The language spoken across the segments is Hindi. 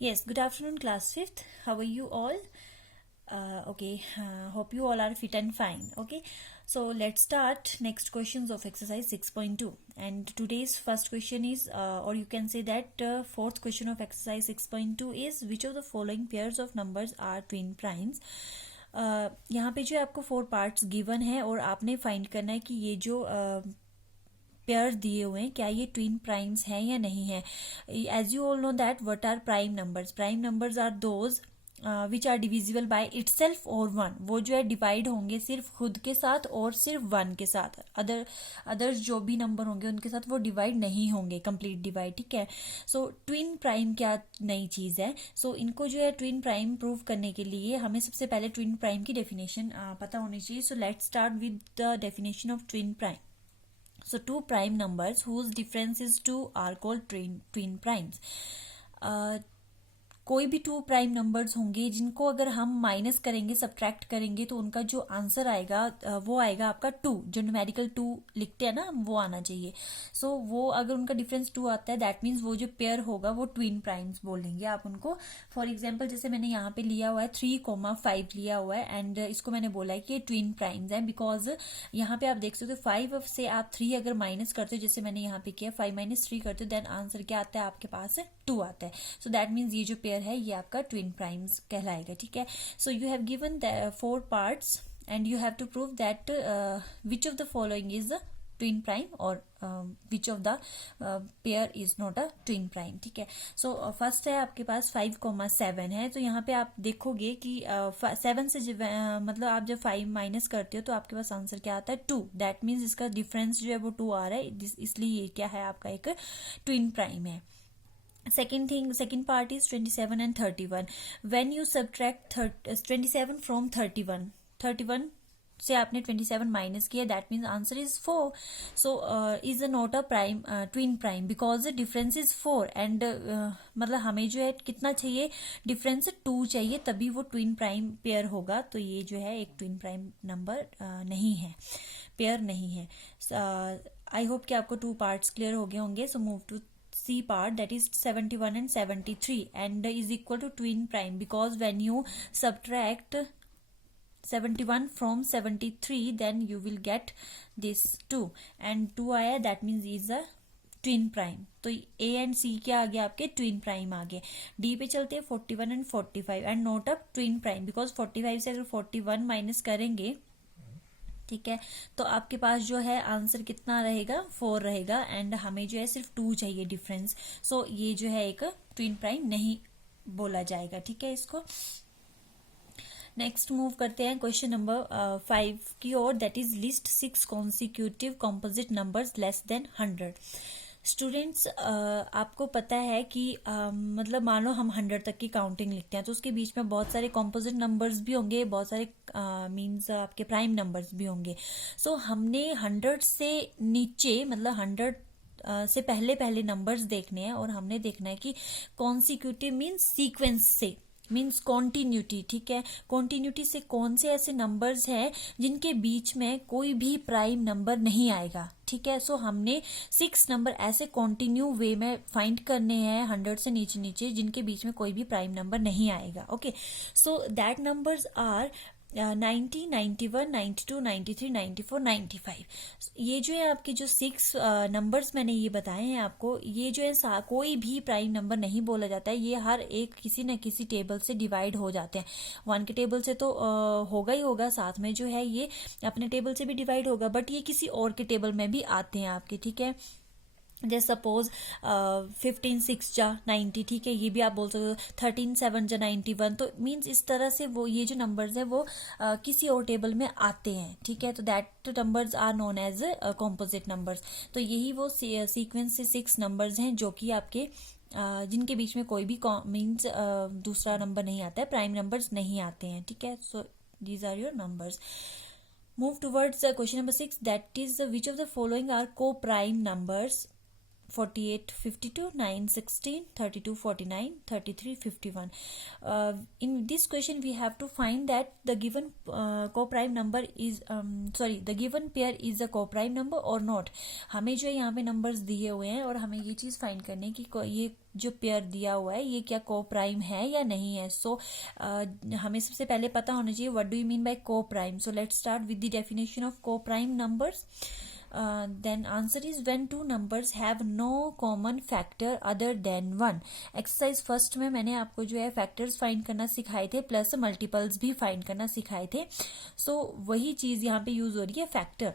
Yes, good afternoon, class 5th. How are you all? Hope you all are fit and fine. Okay, so let's start next questions of exercise 6.2. And today's first question is, or you can say that fourth question of exercise 6.2 is, which of the following pairs of numbers are twin primes? यहाँ पे जो आपको 4 पार्ट्स गिवन है और आपने फाइंड करना है कि ये जो पेयर दिए हुए हैं क्या ये ट्विन प्राइम्स हैं या नहीं है. As you all know that what are prime numbers are those which are divisible by itself और वन. वो जो है डिवाइड होंगे सिर्फ खुद के साथ और सिर्फ वन के साथ. अदर्स जो भी नंबर होंगे उनके साथ वो डिवाइड नहीं होंगे, कंप्लीट डिवाइड. ठीक है. सो ट्विन प्राइम क्या नई चीज है. सो इनको जो है ट्विन प्राइम प्रूव करने के लिए हमें सबसे पहले ट्विन प्राइम की डेफिनेशन पता होनी चाहिए. सो let's start with the definition of twin prime. So two prime numbers whose difference is 2 are called twin primes. कोई भी 2 प्राइम नंबर्स होंगे जिनको अगर हम माइनस करेंगे, सब्ट्रैक्ट करेंगे, तो उनका जो आंसर आएगा वो आएगा आपका 2. जो न्यूमेरिकल 2 लिखते हैं ना, वो आना चाहिए. सो वो अगर उनका डिफरेंस 2 आता है, दैट मीन्स वो जो पेयर होगा वो ट्विन प्राइम्स बोलेंगे आप उनको. फॉर एग्जाम्पल जैसे मैंने यहाँ पे लिया हुआ है 3,5 लिया हुआ है एंड इसको मैंने बोला है कि ये ट्विन प्राइम्स हैं बिकॉज यहाँ पे आप देख सकते हो 5 से आप 3 अगर माइनस करते हो, जैसे मैंने यहाँ पे किया 5 - 3 करते हो, देन आंसर क्या आता है आपके पास 2 आता है. सो दैट मीन्स ये जो पेयर है ये आपका ट्विन प्राइम्स कहलाएगा. ठीक है. So you have given 4 parts and you have to prove that which of the following is the twin prime और which of the pair is not a twin prime. ठीक है. सो फर्स्ट है आपके पास 5,7 है. तो यहाँ पे आप देखोगे कि 7 से मतलब आप जब 5 माइनस करते हो तो आपके पास आंसर क्या आता है 2. दैट मीन्स इसका डिफरेंस जो है वो 2 आ रहा है, इसलिए ये क्या है आपका एक ट्विन प्राइम है. Second part is 27 and 31. When you subtract 27 from 31 से आपने 27 माइनस किया, that means answer is 4. So is not a prime twin prime because the difference is 4 and मतलब हमें जो है कितना चाहिए, डिफरेंस 2 चाहिए, तभी वो ट्विन प्राइम पेयर होगा. तो ये जो है एक ट्विन प्राइम नंबर नहीं है, पेयर नहीं है. आई होप कि आपको 2 पार्ट्स क्लियर हो गए होंगे. So move to C part, that is 71 and 73 and is equal to twin prime because when you subtract 71 from 73 then you will get this 2 and 2 आया, that means is a twin prime. तो A एंड C क्या आ गया आपके ट्विन प्राइम आ गए. D पे चलते हैं 41 and 45 and not a twin prime because 45 से अगर 41 माइनस करेंगे, ठीक है, तो आपके पास जो है आंसर कितना रहेगा 4 रहेगा एंड हमें जो है सिर्फ 2 चाहिए डिफरेंस. सो ये जो है एक ट्विन प्राइम नहीं बोला जाएगा. ठीक है. इसको नेक्स्ट मूव करते हैं क्वेश्चन नंबर 5 की ओर. That is list 6 consecutive composite numbers less than 100. Students आपको पता है कि मतलब मान लो हम 100 तक की काउंटिंग लिखते हैं तो उसके बीच में बहुत सारे कॉम्पोजिट नंबर्स भी होंगे, बहुत सारे मीन्स आपके प्राइम नंबर्स भी होंगे. सो हमने 100 से नीचे मतलब 100 से पहले नंबर्स देखने हैं और हमने देखना है कि कॉन्सिक्यूटिव मीन्स सीक्वेंस से, मीन्स कॉन्टिन्यूटी. ठीक है. कॉन्टिन्यूटी से कौन से ऐसे नंबर्स हैं जिनके बीच में कोई भी प्राइम नंबर नहीं आएगा. ठीक है. सो हमने 6 नंबर ऐसे कॉन्टिन्यू वे में फाइंड करने हैं 100 से नीचे नीचे जिनके बीच में कोई भी प्राइम नंबर नहीं आएगा. Okay. So that numbers are 90, 91, 92, 93, 94, 95. ये जो है आपके जो 6 नंबर्स मैंने ये बताए हैं आपको, ये जो है कोई भी प्राइम नंबर नहीं बोला जाता है. ये हर एक किसी न किसी टेबल से डिवाइड हो जाते हैं. 1 के टेबल से तो होगा ही होगा, साथ में जो है ये अपने टेबल से भी डिवाइड होगा, बट ये किसी और के टेबल में भी आते हैं आपके. ठीक है. जैसे सपोज 15 6 जा 90. ठीक है. ये भी आप बोल सकते हो 13 7 जा 91. तो मीन्स इस तरह से वो ये जो नंबर्स है वो किसी और टेबल में आते हैं. ठीक है. तो that numbers are known as composite numbers. तो यही वो सीक्वेंस से 6 नंबर्स हैं जो कि आपके जिनके बीच में कोई भी मीन्स दूसरा नंबर नहीं आता है, प्राइम नंबर्स नहीं आते हैं. ठीक है. So these are your numbers. Move towards question number 6. That is which of the following are को prime numbers 48 52, 9 16, 32 49, 33 51. In this question we have to find that the given co-prime number is the given pair is a co-prime number or not. हमें जो है यहाँ पे नंबर्स दिए हुए हैं और हमें ये चीज़ फाइंड करनी है कि ये जो पेयर दिया हुआ है ये क्या को प्राइम है या नहीं है. सो हमें सबसे पहले पता होना चाहिए what do you mean by co prime. So let's start with the definition of co prime numbers. Then answer is when two numbers have no common factor other than 1. Exercise first में मैंने आपको जो है फैक्टर्स फाइंड करना सिखाए थे प्लस मल्टीपल्स भी फाइंड करना सिखाए थे. सो वही चीज़ यहाँ पे यूज हो रही है फैक्टर.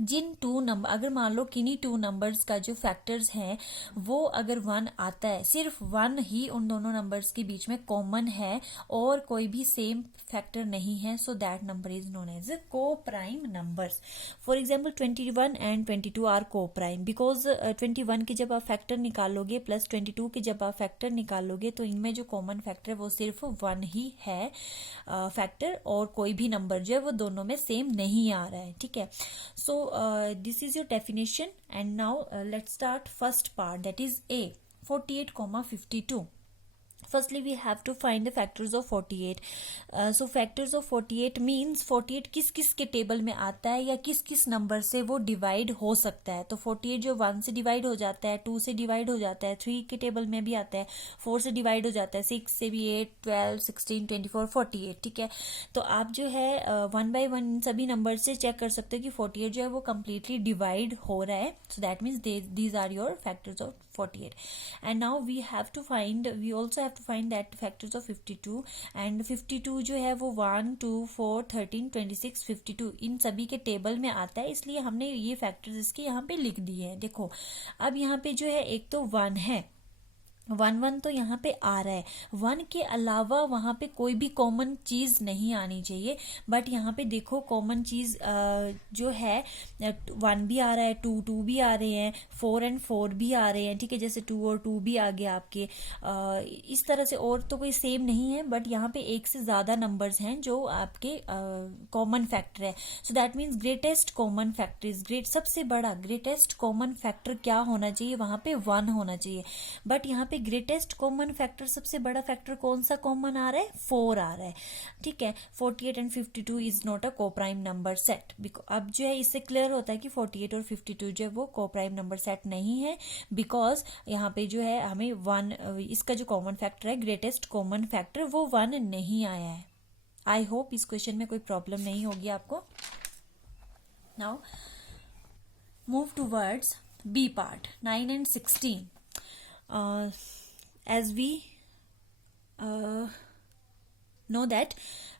जिन टू नंबर अगर मान लो किन्हीं टू नंबर्स का जो फैक्टर्स हैं वो अगर 1 आता है, सिर्फ 1 ही उन दोनों नंबर्स के बीच में कॉमन है और कोई भी सेम फैक्टर नहीं है, so that number is known as co prime numbers. For example 21 and 22 are को प्राइम बिकॉज 21 के जब आप फैक्टर निकालोगे प्लस 22 के जब आप फैक्टर निकालोगे तो इनमें जो कॉमन फैक्टर है वो सिर्फ 1 ही है फैक्टर और कोई भी नंबर जो है वो दोनों में सेम नहीं आ रहा है. ठीक है. सो this is your definition and now let's start first part, that is A, 48, 52. Firstly we have to find the factors of 48. So factors of 48 means 48 किस किस के टेबल में आता है या किस किस नंबर से वो डिवाइड हो सकता है. तो 48 जो 1 से डिवाइड हो जाता है, 2 से डिवाइड हो जाता है, 3 के टेबल में भी आता है, 4 से डिवाइड हो जाता है, 6 से भी, 8, 12, 16, 24, 48. ठीक है. तो आप जो है 1 by 1 सभी नंबर से चेक कर सकते हो कि 48 जो है वो कम्प्लीटली डिवाइड हो रहा है. So that means these are your factors of 48. And now we also have to find that factors of 52. and 52 जो है वो 1, 2, 4, 13, 26, 52 इन सभी के टेबल में आता है, इसलिए हमने ये फैक्टर्स इसके यहाँ पे लिख दिए हैं. देखो अब यहाँ पे जो है एक तो 1 है, 1 तो यहाँ पे आ रहा है. 1 के अलावा वहाँ पे कोई भी कॉमन चीज नहीं आनी चाहिए, बट यहाँ पे देखो कॉमन चीज जो है 1 भी आ रहा है, 2 भी आ रहे हैं, 4 and 4 भी आ रहे हैं. ठीक है. जैसे 2 और 2 भी आ गए आपके. इस तरह से और तो कोई सेम नहीं है, बट यहाँ पे एक से ज्यादा नंबर्स हैं जो आपके कॉमन फैक्टर है. So that means greatest common factor is great. सबसे बड़ा ग्रेटेस्ट कॉमन फैक्टर क्या होना चाहिए, वहां पे 1 होना चाहिए. बट यहाँ पे ग्रेटेस्ट कॉमन फैक्टर सबसे बड़ा फैक्टर कौन सा कॉमन आ रहा है, 4 आ रहा है. ठीक है. 48 and 52 इज नॉट अ को प्राइम नंबर सेट. अब जो है इससे क्लियर होता है कि 48 और 52 जो है वो को प्राइम नंबर सेट नहीं है, बिकॉज यहाँ पे जो है हमें 1 इसका जो कॉमन फैक्टर है ग्रेटेस्ट कॉमन फैक्टर वो 1 नहीं आया है. आई होप इस क्वेश्चन में कोई प्रॉब्लम नहीं होगी आपको. Now move towards B part, 9 and 16. As we know that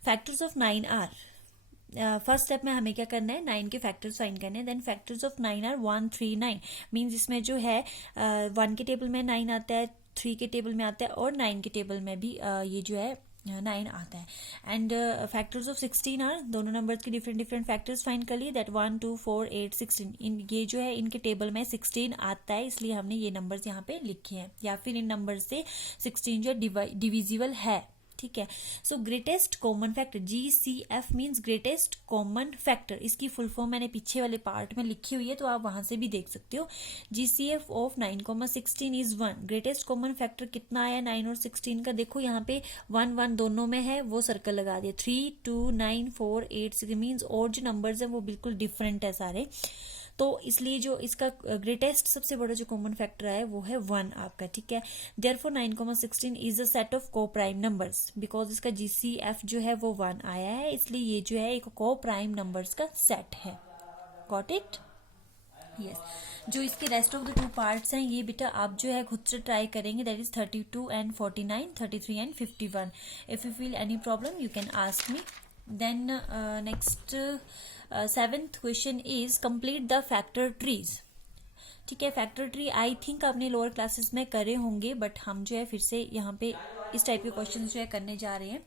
factors of 9 are first step में हमें क्या करना है, 9 के फैक्टर्स फाइंड करने हैं. Then factors of 9 are 1, 3, 9 means इसमें जो है 1 के टेबल में 9 आता है, 3 के टेबल में आता है और 9 के टेबल में भी ये जो है 9 आता है. एंड फैक्टर्स ऑफ 16 आर, दोनों नंबर्स के डिफरेंट फैक्टर्स फाइंड कर लिए. दैट 1, 2, 4, 8, 16 ये जो है इनके टेबल में 16 आता है, इसलिए हमने ये नंबर्स यहाँ पे लिखे हैं. या फिर इन नंबर्स से 16 जो डिविजिबल है. ठीक है. सो greatest common factor GCF means greatest common factor. इसकी फुल फॉर्म मैंने पीछे वाले पार्ट में लिखी हुई है, तो आप वहां से भी देख सकते हो. GCF of 9,16 is 1. Greatest common factor कितना आया 9 और 16 का, देखो यहाँ पे 1, 1 दोनों में है, वो सर्कल लगा दिया. 3, 2, 9, 4, 8, 6 मीन्स और जो नंबर्स है वो बिल्कुल डिफरेंट है सारे. तो इसलिए जो इसका ग्रेटेस्ट सबसे बड़ा जो कॉमन फैक्टर है वो है 1 आपका. ठीक है. Therefore 9,16 is a set of co prime numbers, because इसका GCF जो है वो 1 आया है, इसलिए ये जो है एक को प्राइम नंबर्स का सेट है. Got it? यस. जो इसके रेस्ट ऑफ द 2 पार्ट्स हैं ये बेटा आप जो है खुद से ट्राई करेंगे. That is 32 and 49, 33 and 51. If you feel any problem you can ask me. Then next 7th question is complete the factor trees. ठीक है. फैक्टर ट्री आई थिंक आपने लोअर क्लासेस में करे होंगे, बट हम जो है फिर से यहाँ पे इस टाइप के क्वेश्चन जो है करने जा रहे हैं.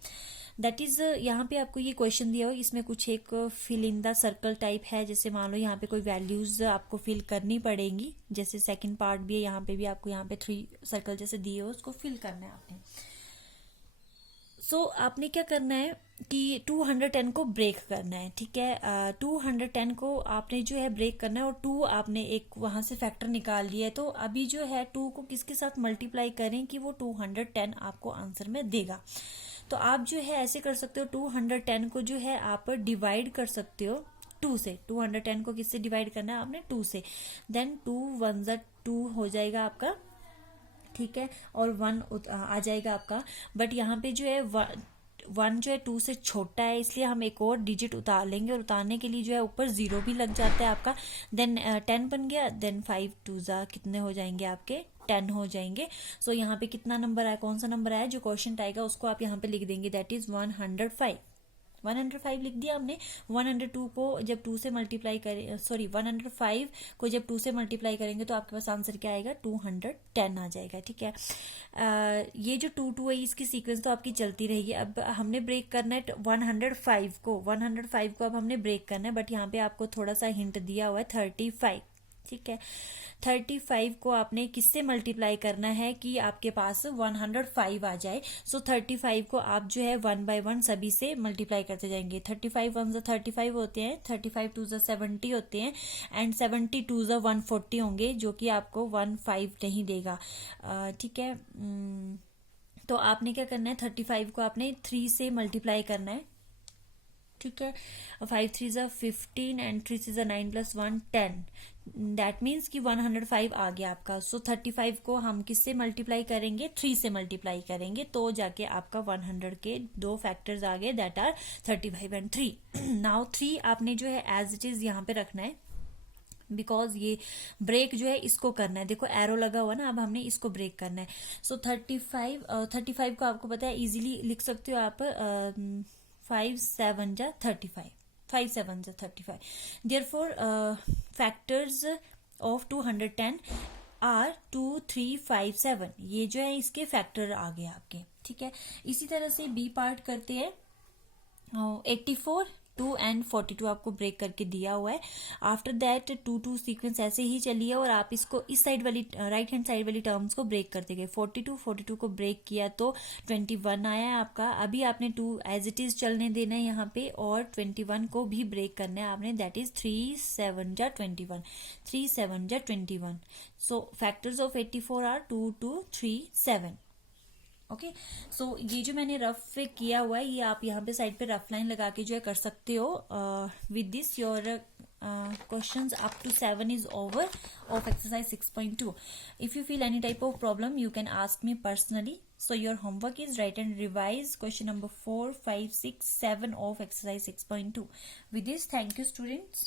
दैट इज यहाँ पे आपको ये क्वेश्चन दिया हो, इसमें कुछ एक fill in the circle type है. जैसे मान लो यहाँ पे कोई वैल्यूज आपको फिल करनी पड़ेंगी, जैसे सेकंड पार्ट भी है, यहाँ पे भी आपको यहाँ पे 3 सर्कल जैसे दिए हो, उसको फिल करना है आपने. सो आपने क्या करना है कि 210 को ब्रेक करना है, ठीक है। 210 को आपने जो है ब्रेक करना है, और 2 आपने एक वहां से फैक्टर निकाल लिया है। तो अभी जो है 2 को किसके साथ मल्टीप्लाई करें कि वो 210 आपको आंसर में देगा। तो आप जो है ऐसे कर सकते हो, 210 को जो है आप डिवाइड कर सकते हो 2 से। 210 को किससे डिवाइड करना है आपने? 2 से। देन 2 1 2 हो जाएगा आपका, ठीक है, और 1 आ जाएगा आपका। बट यहाँ पे जो है 1 जो है 2 से छोटा है, इसलिए हम एक और डिजिट उतार लेंगे, और उतारने के लिए जो है ऊपर 0 भी लग जाता है आपका। देन 10 बन गया। देन 5 2 कितने हो जाएंगे आपके? 10 हो जाएंगे। सो यहाँ पे कितना नंबर आया, कौन सा नंबर आया? जो क्वेश्चन आएगा उसको आप यहाँ पे लिख देंगे, दैट इज 105। 105 लिख दिया हमने। 102 को जब 2 से मल्टीप्लाई करें, सॉरी 105 को जब 2 से मल्टीप्लाई करेंगे तो आपके पास आंसर क्या आएगा? 210 आ जाएगा, ठीक है। ये जो 2 है इसकी सीक्वेंस तो आपकी चलती रहेगी। अब हमने ब्रेक करना है 105 को, 105 को अब हमने ब्रेक करना है। बट यहाँ पे आपको थोड़ा सा हिंट दिया हुआ है 35, ठीक है। 35 को आपने किससे मल्टीप्लाई करना है कि आपके पास 105 आ जाए। सो 35 को आप जो है 1 बाय 1 सभी से मल्टीप्लाई करते जाएंगे। 35 1 35 होते हैं, 35 2 70 होते हैं, एंड 70 2 140 होंगे, जो कि आपको 15 नहीं देगा, ठीक है। तो आपने क्या करना है, 35 को आपने 3 से मल्टीप्लाई करना है, ठीक है। 5 3 15 एंड 3 6 9 + 1 10। दैट मीन्स कि 105 आ गया आपका। सो 35 को हम किससे मल्टीप्लाई करेंगे? 3 से मल्टीप्लाई करेंगे, तो जाके आपका 100 के 2 फैक्टर्स आ गए, दैट आर 35 एंड 3। नाउ 3 आपने जो है एज इट इज यहाँ पे रखना है, बिकॉज ये ब्रेक जो है इसको करना है। देखो एरो लगा हुआ ना, अब हमने इसको ब्रेक करना है। सो 35 को आपको पता है इजीली लिख सकते हो आप, 5 7 35, 5 7 35। Therefore, factors of 210 are 2 3 5 7। ये जो है इसके फैक्टर आ गए आपके, ठीक है। इसी तरह से बी पार्ट करते हैं। 84 2 एंड 42 आपको ब्रेक करके दिया हुआ है। आफ्टर दैट 2 2 सीक्वेंस ऐसे ही चली है, और आप इसको इस साइड वाली राइट हैंड साइड वाली टर्म्स को ब्रेक करते गए। 42 को ब्रेक किया तो 21 आया है आपका। अभी आपने 2 एज इट इज चलने देना है यहाँ पे, और 21 को भी ब्रेक करना है आपने, that is 3 7 21, 3 7 21। So factors of 84 are 2 2 3 7। Okay, so ये जो मैंने रफ किया हुआ है, ये आप यहाँ पे साइड पे रफ लाइन लगा के जो है कर सकते हो। With this your questions up to 7 is over of exercise 6.2. If you feel any type of problem, you can ask me personally. So your homework is write and revise question number 4 5 6 7 of exercise 6.2. With this, thank you students.